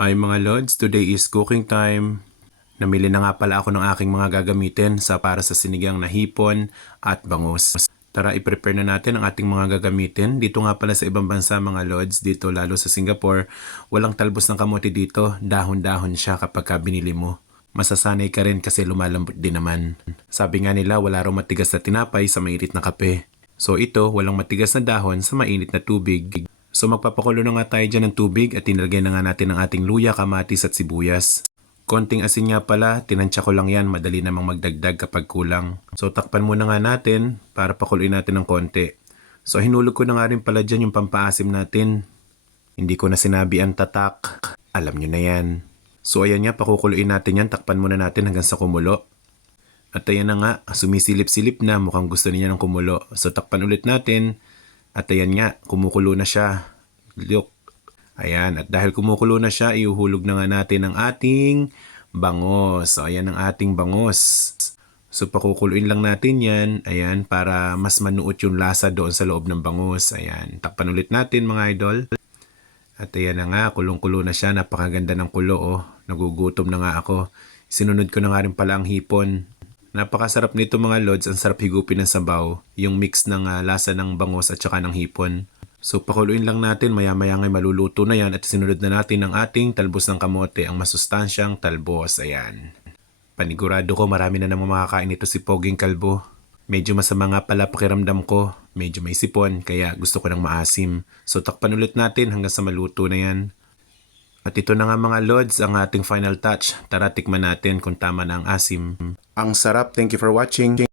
Hi mga Lods, today is cooking time. Namili na nga pala ako ng aking mga gagamitin para sa sinigang na hipon at bangus. Tara i-prepare na natin ang ating mga gagamitin. Dito nga pala sa ibang bansa mga Lods, dito lalo sa Singapore, walang talbos ng kamote dito. Dahon-dahon siya kapag binili mo. Masasanay ka rin kasi lumalambot din naman. Sabi nga nila wala raw matigas na tinapay sa mainit na kape. So ito, walang matigas na dahon sa mainit na tubig. So magpapakulo na nga tayo dyan ng tubig at tinalagay na nga natin ang ating luya, kamatis at sibuyas. Konting asin nga pala, tinansya ko lang yan, madali namang magdagdag kapag kulang. So takpan muna nga natin para pakuluin natin ng konti. So hinulog ko na nga rin pala dyan yung pampaasim natin. Hindi ko na sinabi ang tatak, alam nyo na yan. So ayan nga, pakukuluin natin yan, takpan muna natin hanggang sa kumulo. At ayan na nga, sumisilip-silip na, mukhang gusto niya ng kumulo. So takpan ulit natin. At ayan nga, kumukulo na siya. Look. Ayan, at dahil kumukulo na siya, iuhulog na nga natin ang ating bangos. So ayan ang ating bangos. So pakukuluin lang natin yan. Ayan, para mas manuot yung lasa doon sa loob ng bangus. Ayan, takpan ulit natin mga idol. At ayan na nga, kulong-kulo na siya. Napakaganda ng kulo oh. Nagugutom na nga ako. Sinunod ko na nga rin pala ang hipon. Napakasarap nito mga Lods, ang sarap higupin ng sabaw, yung mix ng lasa ng bangus at saka ng hipon. So pakuluin lang natin, maya-maya ngay maluluto na yan at sinunod na natin ang ating talbos ng kamote, ang masustansyang talbos. Ayan. Panigurado ko marami na namang makakain ito si Poging Kalbo. Medyo masama nga pala pakiramdam ko, medyo may sipon, kaya gusto ko ng maasim. So takpan ulit natin hanggang sa maluto na yan. At ito na nga mga Lods, ang ating final touch. Tara tikman natin kung tama na ang asim. Ang sarap, thank you for watching.